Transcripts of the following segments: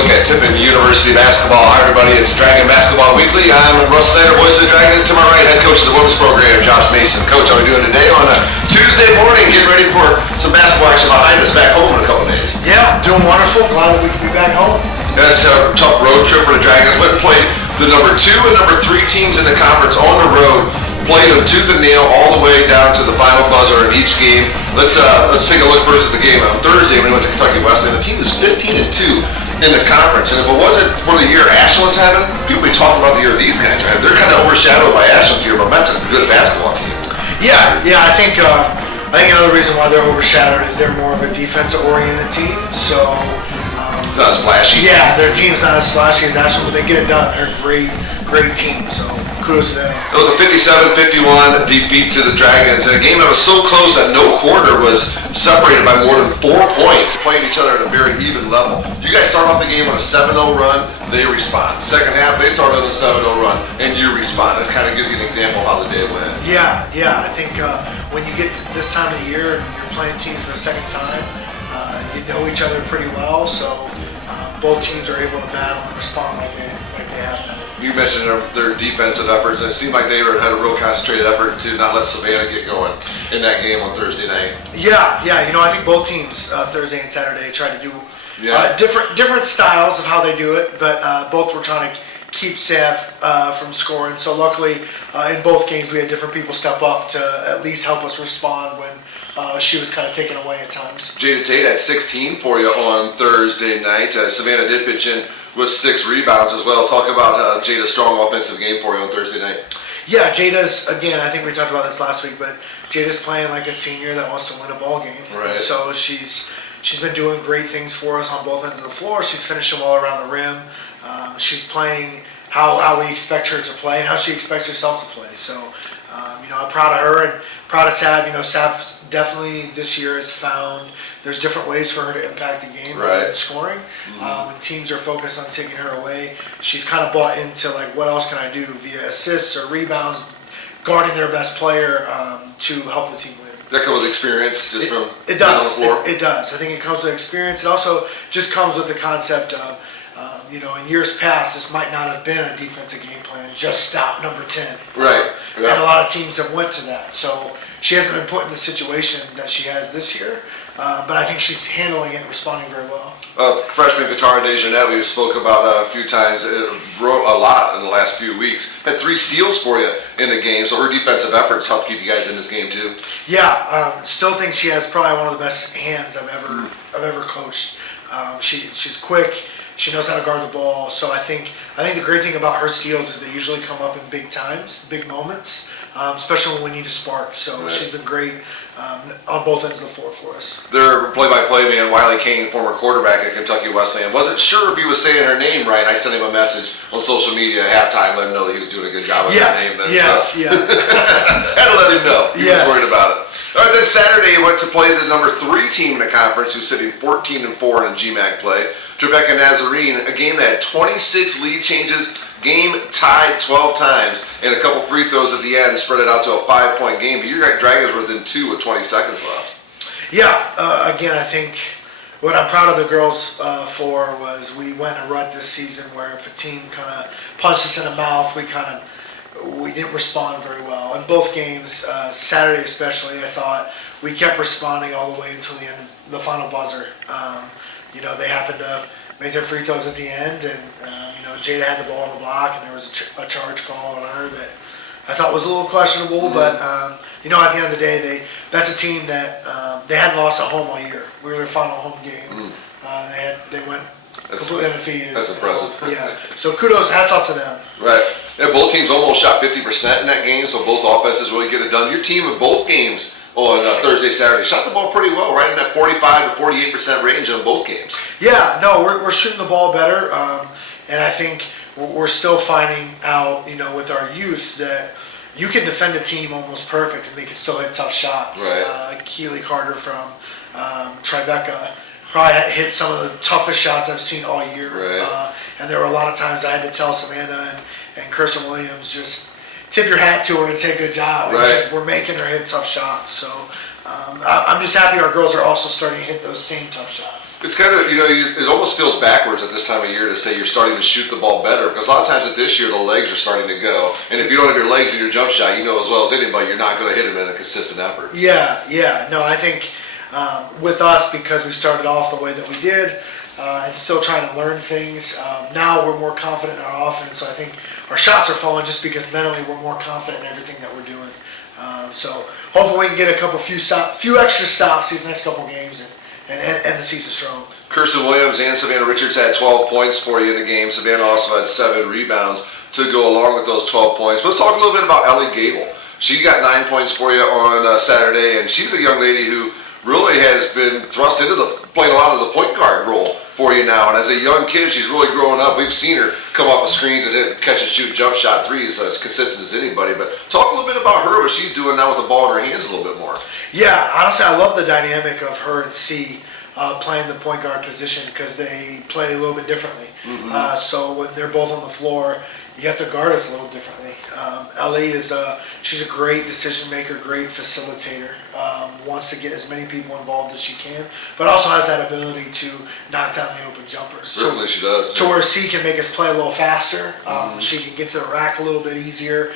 look at Tiffin University basketball. Hi everybody, it's Dragon Basketball Weekly. I'm Russ Snyder, voice of the Dragons. To my right, head coach of the women's program, Josh Mason. Coach, how are we doing today on a Tuesday morning? Getting ready for some basketball action behind us back home in a couple days. Yeah, doing wonderful. Glad that we can be back home. That's a tough road trip for the Dragons. Went and played the number 2 and number 3 teams in the conference on the road. Played them tooth and nail all the way down to the final buzzer in each game. Let's take a look first at the game on Thursday when we went to Kentucky Wesleyan. The team was 15-2 in the conference, and if it wasn't for the year Ashland's having, people would be talking about the year these guys are having. They're kind of overshadowed by Ashland's year, but that's a good basketball team. Yeah. I think another reason why they're overshadowed is they're more of a defensive-oriented team. So it's not as flashy. Yeah, their team's not as flashy as Ashland, but they get it done. They're a great team. So kudos to them. It was a 57-51 defeat to the Dragons in a game that was so close that no quarter was separated by more than 4 points. Playing each other at a very even level. You guys start off the game on a 7-0 run, they respond. Second half, they start on a 7-0 run, and you respond. This kind of gives you an example of how the day went. Yeah. I think when you get to this time of the year and you're playing teams for the second time, you know each other pretty well, so both teams are able to battle and respond like they have done. You mentioned their defensive efforts, and it seemed like they had a real concentrated effort to not let Savannah get going in that game on Thursday night. Yeah. I think both teams Thursday and Saturday tried to do different styles of how they do it, but both were trying to keep Sav from scoring. So luckily, in both games, we had different people step up to at least help us respond when she was kind of taken away at times. Jada Tate had 16 for you on Thursday night. Savannah did pitch in with 6 rebounds as well. Talk about Jada's strong offensive game for you on Thursday night. Yeah, Jada's, again, I think we talked about this last week, but Jada's playing like a senior that wants to win a ball game. Right. So she's been doing great things for us on both ends of the floor. She's finishing well around the rim. She's playing how we expect her to play and how she expects herself to play. So, I'm proud of her and proud of Sav. Sav definitely this year has found there's different ways for her to impact the game right. Scoring. When teams are focused on taking her away, she's kind of bought into like, what else can I do via assists or rebounds, guarding their best player to help the team win. That comes with experience, just from it does. On the floor? It does. I think it comes with experience. It also just comes with the concept of, in years past, this might not have been a defensive game plan. Just stop number 10. Right. Yeah. And a lot of teams have went to that. So she hasn't been put in the situation that she has this year. But I think she's handling it and responding very well. Freshman guitar Dejanette, we spoke about a few times. It wrote a lot in the last few weeks. Had 3 steals for you in the game, so her defensive efforts helped keep you guys in this game too. Yeah, still think she has probably one of the best hands I've ever coached. She's quick. She knows how to guard the ball. So I think the great thing about her steals is they usually come up in big times, big moments, especially when we need a spark. So right. She's been great on both ends of the floor for us. Their play-by-play man, Wiley Kane, former quarterback at Kentucky Wesleyan, wasn't sure if he was saying her name right. I sent him a message on social media at halftime, let him know that he was doing a good job with her name. Then, yeah. Had to let him know. He was worried about it. All right, then Saturday he went to play the number 3 team in the conference, who's sitting 14-4 in GMAC play. Trevecca Nazarene, a game that had 26 lead changes, game tied 12 times, and a couple free throws at the end spread it out to a 5-point game. But your Dragons were within 2 with 20 seconds left. Yeah, again, I think what I'm proud of the girls for was we went in a rut this season where if a team kind of punched us in the mouth, we didn't respond very well. In both games, Saturday especially, I thought we kept responding all the way until the end, the final buzzer. They happened to make their free throws at the end, and Jada had the ball on the block, and there was a charge call on her that I thought was a little questionable. But at the end of the day, that's a team that they hadn't lost at home all year. We were their final home game. They went completely undefeated. That's impressive. Yeah. So kudos, hats off to them. Right. Yeah, both teams almost shot 50% in that game, so both offenses really get it done. Your team in both games on Thursday, Saturday shot the ball pretty well, right in that 45 to 48% range in both games. Yeah, no, we're shooting the ball better, and I think we're still finding out, with our youth that you can defend a team almost perfect and they can still hit tough shots. Right. Keely Carter from Tribeca probably hit some of the toughest shots I've seen all year. Right. And there were a lot of times I had to tell Savannah and Kirsten Williams, just tip your hat to her and say good job. Right. It's just we're making her hit tough shots. So I'm just happy our girls are also starting to hit those same tough shots. It's kind of, it almost feels backwards at this time of year to say you're starting to shoot the ball better, because a lot of times at this year the legs are starting to go, and if you don't have your legs in your jump shot, you know as well as anybody you're not going to hit them in a consistent effort. Yeah. No, I think with us, because we started off the way that we did and still trying to learn things, now we're more confident in our offense. So I think our shots are falling just because mentally we're more confident in everything that we're doing. So hopefully we can get a few extra stops these next couple games and end the season strong. Kirsten Williams and Savannah Richards had 12 points for you in the game. Savannah also had 7 rebounds to go along with those 12 points. But let's talk a little bit about Ellie Gable. She got 9 points for you on Saturday, and she's a young lady who really has been thrust into playing a lot of the point guard role for you now. And as a young kid, she's really growing up. We've seen her come off the screens and catch and shoot jump shot threes as consistent as anybody. But talk a little bit about her, what she's doing now with the ball in her hands a little bit more. Yeah, honestly, I love the dynamic of her and C playing the point guard position because they play a little bit differently. Mm-hmm. So when they're both on the floor, you have to guard us a little differently. Ellie she's a great decision maker, great facilitator, wants to get as many people involved as she can, but also has that ability to knock down the open jumpers. Certainly she does. To where C can make us play a little faster. She can get to the rack a little bit easier.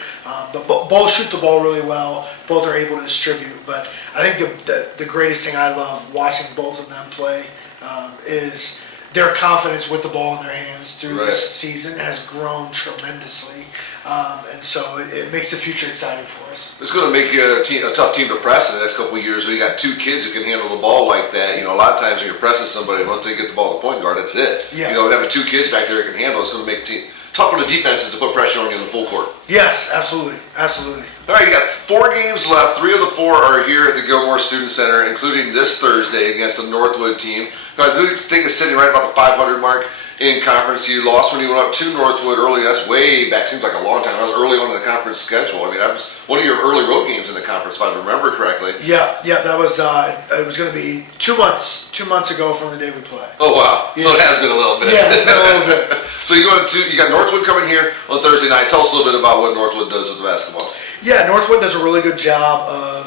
But both shoot the ball really well. Both are able to distribute. But I think the greatest thing I love watching both of them play is their confidence with the ball in their hands through this season has grown tremendously. And so it makes the future exciting for us. It's going to make you a tough team to press in the next couple of years when you got 2 kids who can handle the ball like that. A lot of times when you're pressing somebody, once they get the ball to the point guard, that's it. Yeah. Having 2 kids back there that can handle it's going to make tough for the defenses to put pressure on you in the full court. Yes, absolutely. All right, you got 4 games left. 3 of the 4 are here at the Gilmore Student Center, including this Thursday against the Northwood team. I think it's sitting right about the 500 mark in conference. You lost when you went up to Northwood early. That's way back. Seems like a long time. That was early on in the conference schedule. I mean, that was one of your early road games in the conference, if I remember correctly. Yeah. That was. It was going to be 2 months. 2 months ago from the day we played. Oh wow! Yeah. So it has been a little bit. Yeah, it's been a little bit. So you got Northwood coming here on Thursday night. Tell us a little bit about what Northwood does with the basketball. Yeah, Northwood does a really good job of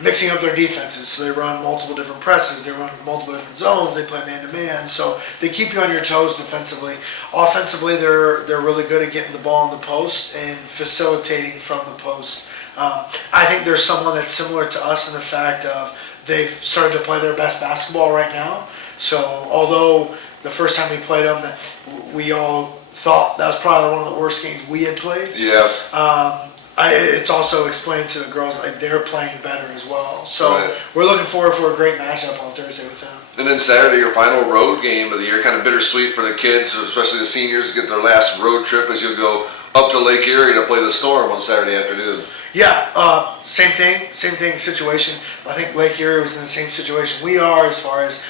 mixing up their defenses. So they run multiple different presses, they run multiple different zones, they play man-to-man. So they keep you on your toes defensively. Offensively, they're really good at getting the ball in the post and facilitating from the post. I think there's someone that's similar to us in the fact of they've started to play their best basketball right now. So although the first time we played them, we all thought that was probably one of the worst games we had played. Yeah. It's also explained to the girls like they're playing better as well. So we're looking forward for a great matchup on Thursday with them. And then Saturday, your final road game of the year, kind of bittersweet for the kids, especially the seniors, to get their last road trip as you'll go up to Lake Erie to play the Storm on Saturday afternoon. Yeah, same thing situation. I think Lake Erie was in the same situation we are as far as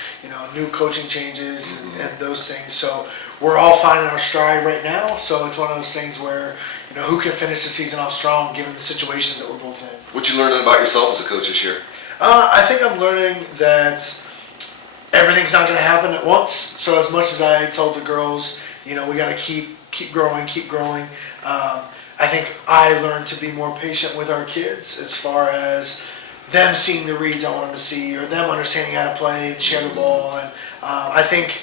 new coaching changes and those things. So we're all finding our stride right now. So it's one of those things where who can finish the season off strong given the situations that we're both in. What you learning about yourself as a coach this year? I think I'm learning that everything's not going to happen at once. So as much as I told the girls, we got to keep growing. I think I learned to be more patient with our kids as far as them seeing the reads I want them to see or them understanding how to play and share the ball. And I think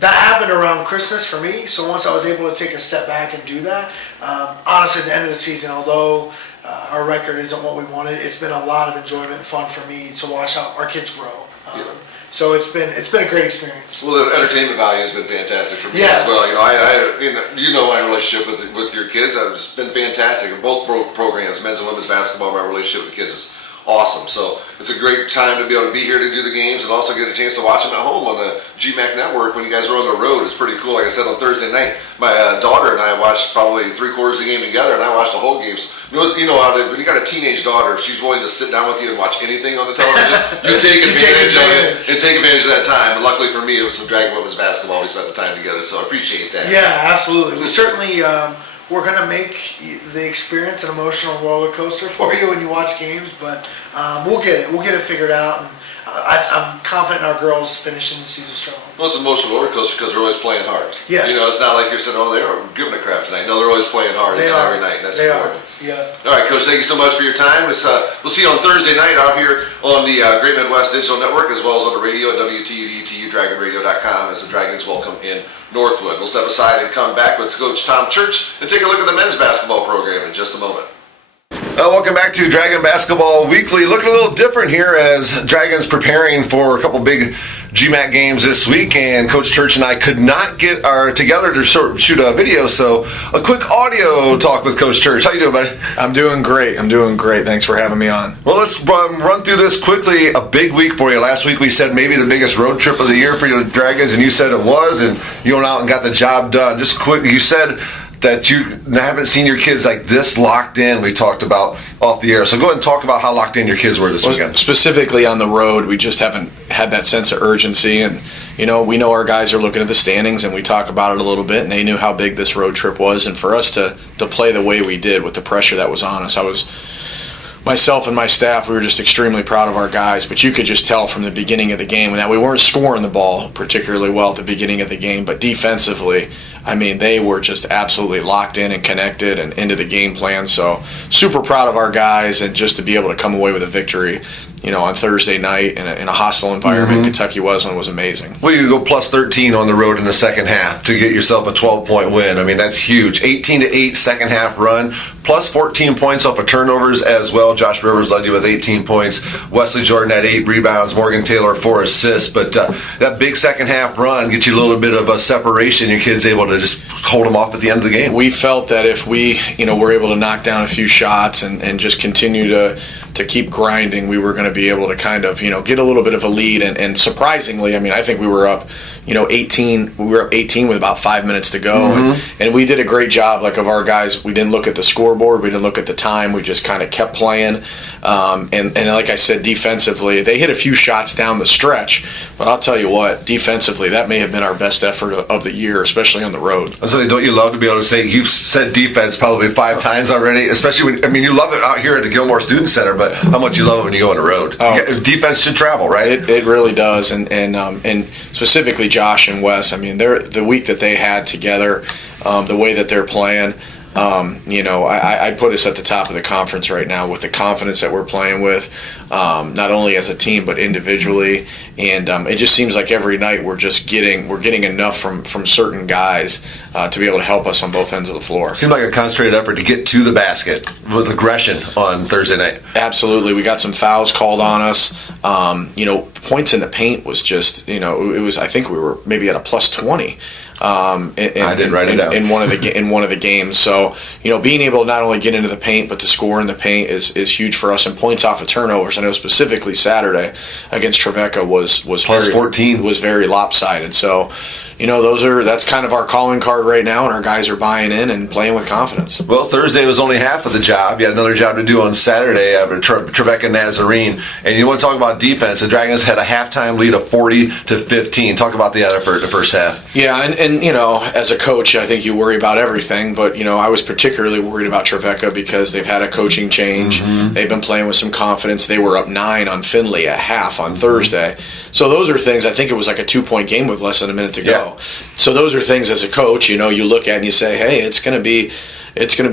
that happened around Christmas for me. So once I was able to take a step back and do that, honestly, at the end of the season, although our record isn't what we wanted, it's been a lot of enjoyment and fun for me to watch how our kids grow. So it's been a great experience. Well, the entertainment value has been fantastic for me as well. My relationship with your kids has been fantastic. In both programs, men's and women's basketball, my relationship with the kids is awesome. So it's a great time to be able to be here to do the games and also get a chance to watch them at home on the GMAC network when you guys are on the road. It's pretty cool. Like I said, on Thursday night, my daughter and I watched probably 3/4 of the game together, and I watched the whole games. When you got a teenage daughter, if she's willing to sit down with you and watch anything on the television, you take advantage of it and take advantage of that time. And luckily for me, it was some Dragon Women's basketball. We spent the time together, so I appreciate that. Yeah, absolutely. We certainly we're going to make the experience an emotional roller coaster for you when you watch games, but we'll get it. We'll get it figured out. And I'm confident our girls finishing the season strong. Well, it's an emotional roller coaster because they're always playing hard. Yes. It's not like you're saying, they are giving a crap tonight. No, they're always playing hard each and every night. And that's important. Yeah. All right, Coach, thank you so much for your time. We'll see you on Thursday night out here on the Great Midwest Digital Network, as well as on the radio at WTUDTUDragonRadio.com as the Dragons welcome in Northwood. We'll step aside and come back with Coach Tom Church and take a look at the men's basketball program in just a moment. Welcome back to Dragon Basketball Weekly. Looking a little different here as Dragons preparing for a couple big GMAC games this week, and Coach Church and I could not get together to shoot a video, so a quick audio talk with Coach Church. How you doing, buddy? I'm doing great. Thanks for having me on. Well, let's run through this quickly. A big week for you. Last week we said maybe the biggest road trip of the year for you Dragons, and you said it was, and you went out and got the job done. Just quick, you said that you haven't seen your kids like this locked in. We talked about off the air. So go ahead and talk about how locked in your kids were this weekend. Specifically on the road, we just haven't had that sense of urgency. And, we know our guys are looking at the standings, and we talk about it a little bit, and they knew how big this road trip was. And for us to play the way we did with the pressure that was on us, myself and my staff, we were just extremely proud of our guys, but you could just tell from the beginning of the game that we weren't scoring the ball particularly well at the beginning of the game, but defensively, they were just absolutely locked in and connected and into the game plan. So super proud of our guys, and just to be able to come away with a victory, on Thursday night in a hostile environment, Kentucky Wesleyan, was amazing. Well, you go plus 13 on the road in the second half to get yourself a 12-point win. That's huge. 18-8 second half run, plus 14 points off of turnovers as well. Josh Rivers led you with 18 points. Wesley Jordan had 8 rebounds. Morgan Taylor 4 assists. But that big second half run gets you a little bit of a separation. Your kids able to just hold them off at the end of the game. We felt that if we, were able to knock down a few shots and just continue to keep grinding, we were going to be able to kind of, get a little bit of a lead. And surprisingly, I think we were up, 18. We were up 18 with about 5 minutes to go. And we did a great job, of our guys. We didn't look at the scoreboard. We didn't look at the time. We just kind of kept playing. And like I said, defensively, they hit a few shots down the stretch. But I'll tell you what, defensively, that may have been our best effort of the year, especially on the road. Don't you love to be able to say, you've said defense probably 5 times already, especially when, you love it out here at the Gilmore Student Center, but how much you love it when you go on the road. Defense should travel, right? It really does. And specifically Josh and Wes, they're the week that they had together, the way that they're playing, I put us at the top of the conference right now with the confidence that we're playing with, not only as a team but individually. And it just seems like every night we're getting enough from certain guys to be able to help us on both ends of the floor. It seemed like a concentrated effort to get to the basket with aggression on Thursday night. Absolutely. We got some fouls called on us. Points in the paint was just, it was, I think we were maybe at a plus 20. I didn't write it down in one of the games. So being able to not only get into the paint but to score in the paint is huge for us. And points off of turnovers. I know specifically Saturday against Trevecca was plus 14 was very lopsided. So that's kind of our calling card right now, and our guys are buying in and playing with confidence. Well, Thursday was only half of the job. You had another job to do on Saturday after Trevecca Nazarene. And you want to talk about defense? The Dragons had a halftime lead of 40-15. Talk about the effort in the first half. Yeah, and as a coach, I think you worry about everything, but I was particularly worried about Trevecca because they've had a coaching change. They've been playing with some confidence. They were up 9 on Findlay at half on Thursday. So those are things. I think it was like a 2-point game with less than a minute to go. Yeah. So those are things as a coach, you look at and you say, hey, it's going to be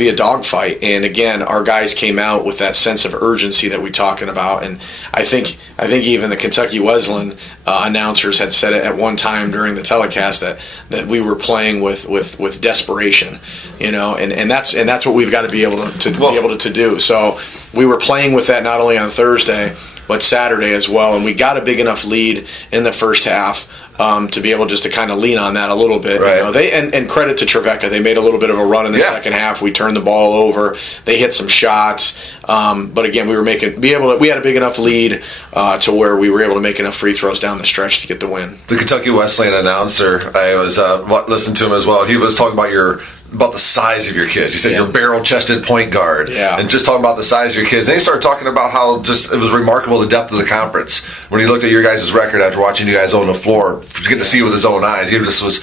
a dogfight. And again, our guys came out with that sense of urgency that we're talking about. And I think even the Kentucky Wesleyan announcers had said it at one time during the telecast that we were playing with desperation, and that's what we've got to be able to do. So we were playing with that not only on Thursday but Saturday as well, and we got a big enough lead in the first half to be able just to kind of lean on that a little bit. Right. They and credit to Trevecca, they made a little bit of a run in the second half. We turned the ball over. They hit some shots, but again, we had a big enough lead to where we were able to make enough free throws down the stretch to get the win. The Kentucky Wesleyan announcer, I was listening to him as well. He was talking about the size of your kids. He said you're barrel-chested point guard. Yeah. And just talking about the size of your kids. Then he started talking about how just it was remarkable the depth of the conference. When he looked at your guys' record after watching you guys on the floor, to get to see it with his own eyes, he was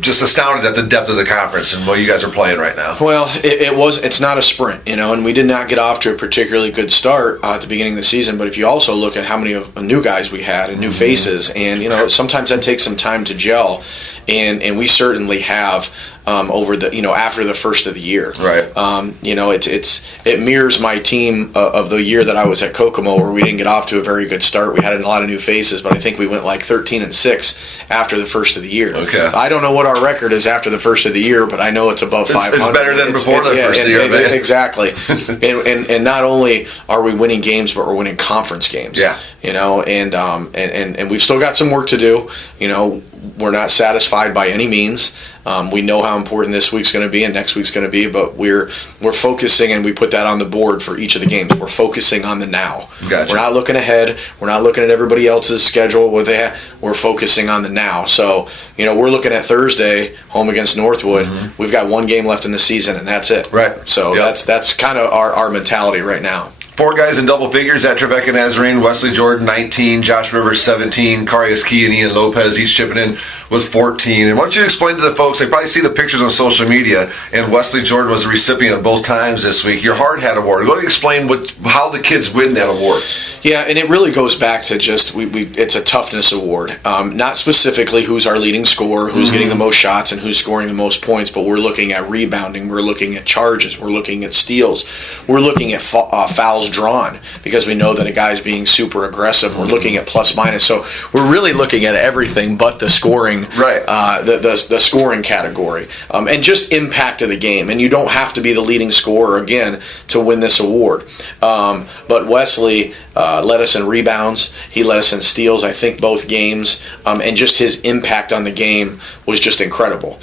just astounded at the depth of the conference and what you guys are playing right now. Well, it's not a sprint, and we did not get off to a particularly good start at the beginning of the season, but if you also look at how many of new guys we had and new faces, and sometimes that takes some time to gel. and we certainly have over the after the first of the year. Right. It mirrors my team of the year that I was at Kokomo, where we didn't get off to a very good start. We had a lot of new faces, but I think we went like 13-6 after the first of the year. Okay. I don't know what our record is after the first of the year, but I know it's above 500. It's better than before the first of the year, man. Exactly. and not only are we winning games, but we're winning conference games. Yeah. And we've still got some work to do. We're not satisfied by any means. We know how important this week's going to be and next week's going to be, but we're focusing, and we put that on the board for each of the games. We're focusing on the now. Gotcha. We're not looking ahead. We're not looking at everybody else's schedule. What they have. We're focusing on the now. So, we're looking at Thursday, home against Northwood. Mm-hmm. We've got one game left in the season, and that's it. Right. So that's kind of our mentality right now. 4 guys in double figures at Trevecca Nazarene. Wesley Jordan, 19. Josh Rivers, 17. Karius Key and Ian Lopez each chipping in with 14. And why don't you explain to the folks, they probably see the pictures on social media, and Wesley Jordan was the recipient both times this week. Your Hard Hat Award. Why don't you explain how the kids win that award? Yeah, and it really goes back to just, it's a toughness award. Not specifically who's our leading scorer, who's getting the most shots, and who's scoring the most points, but we're looking at rebounding, we're looking at charges, we're looking at steals, we're looking at fouls drawn, because we know that a guy's being super aggressive. We're looking at plus minus, so we're really looking at everything but the scoring, right? The scoring category, and just impact of the game. And you don't have to be the leading scorer again to win this award. But Wesley led us in rebounds. He led us in steals, I think, both games, and just his impact on the game was just incredible.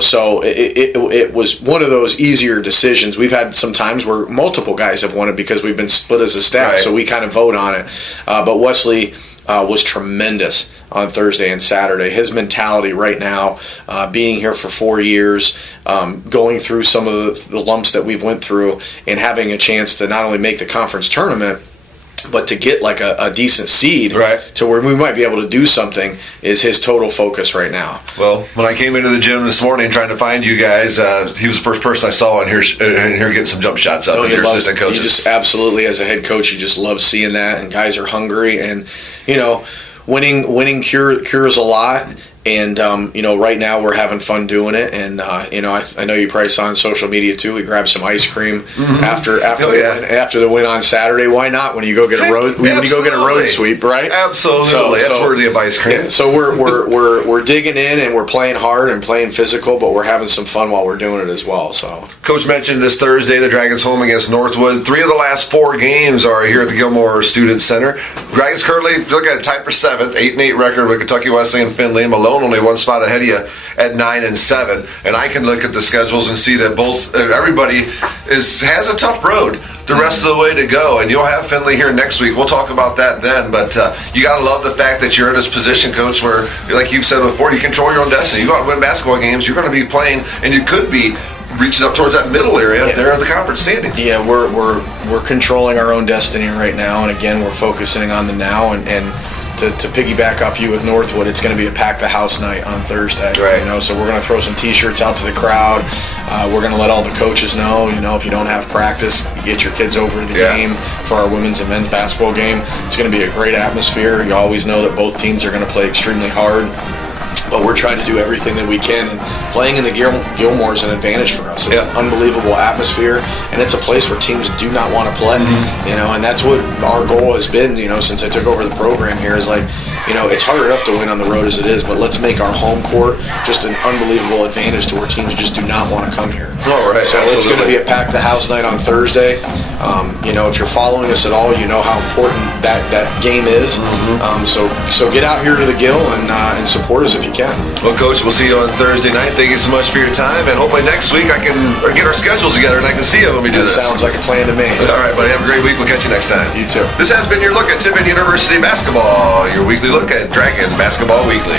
So it was one of those easier decisions. We've had some times where multiple guys have won it because we've been split as a staff, right. So we kind of vote on it. But Wesley was tremendous on Thursday and Saturday. His mentality right now, being here for 4 years, going through some of the lumps that we've went through, and having a chance to not only make the conference tournament, but to get like a decent seed, right, to where we might be able to do something, is his total focus right now. Well, when I came into the gym this morning trying to find you guys, he was the first person I saw in here getting some jump shots up. Your assistant coaches. You just absolutely, as a head coach, you just love seeing that, and guys are hungry, and winning cures a lot. And right now we're having fun doing it, and I know you probably saw on social media too. We grabbed some ice cream after the win on Saturday. Why not? When you go get a road sweep, right? Absolutely, that's worthy of ice cream. Yeah, so we're digging in, and we're playing hard and playing physical, but we're having some fun while we're doing it as well. So, Coach mentioned this Thursday the Dragons home against Northwood. 3 of the last 4 games are here at the Gilmore Student Center. Dragons currently look at tied for 7th, 8-8 record with Kentucky Wesleyan and Findlay. Malone only one spot ahead of you at 9-7, and I can look at the schedules and see that everybody has a tough road the rest of the way to go, and you'll have Findlay here next week. We'll talk about that then, but you got to love the fact that you're in this position, Coach, where, like you've said before, you control your own destiny. You go out and win basketball games, you're going to be playing, and you could be reaching up towards that middle area there of the conference standings. Yeah, we're controlling our own destiny right now, and again, we're focusing on the now, and to piggyback off you with Northwood, it's going to be a pack the house night on Thursday. Right. So we're going to throw some T-shirts out to the crowd. We're going to let all the coaches know, if you don't have practice, you get your kids over to the game for our women's and men's basketball game. It's going to be a great atmosphere. You always know that both teams are going to play extremely hard, but we're trying to do everything that we can. And playing in the Gilmore is an advantage for us. It's an unbelievable atmosphere, and it's a place where teams do not want to play. And that's what our goal has been, since I took over the program here, is like, it's hard enough to win on the road as it is, but let's make our home court just an unbelievable advantage to where teams just do not want to come here. All right, so absolutely. It's going to be a pack the house night on Thursday. If you're following us at all, you know how important that game is. So get out here to the Gill and support us if you can. Well, Coach, we'll see you on Thursday night. Thank you so much for your time, and hopefully next week I can get our schedules together and I can see you when we do this. Sounds like a plan to me. All right, buddy. Have a great week. We'll catch you next time. You too. This has been your look at Tiffin University basketball, your weekly look at Dragon Basketball Weekly.